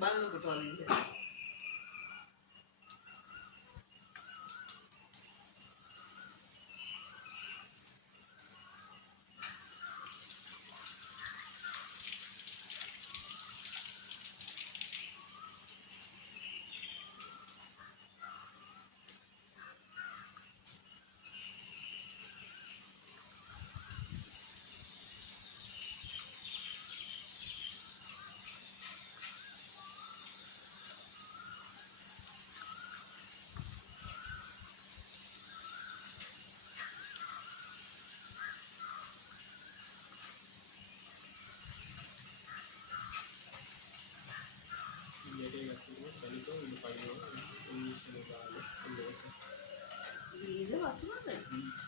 බලනකොට වගේ. Salito ini payo ini semoga Allah Ini waktu mana?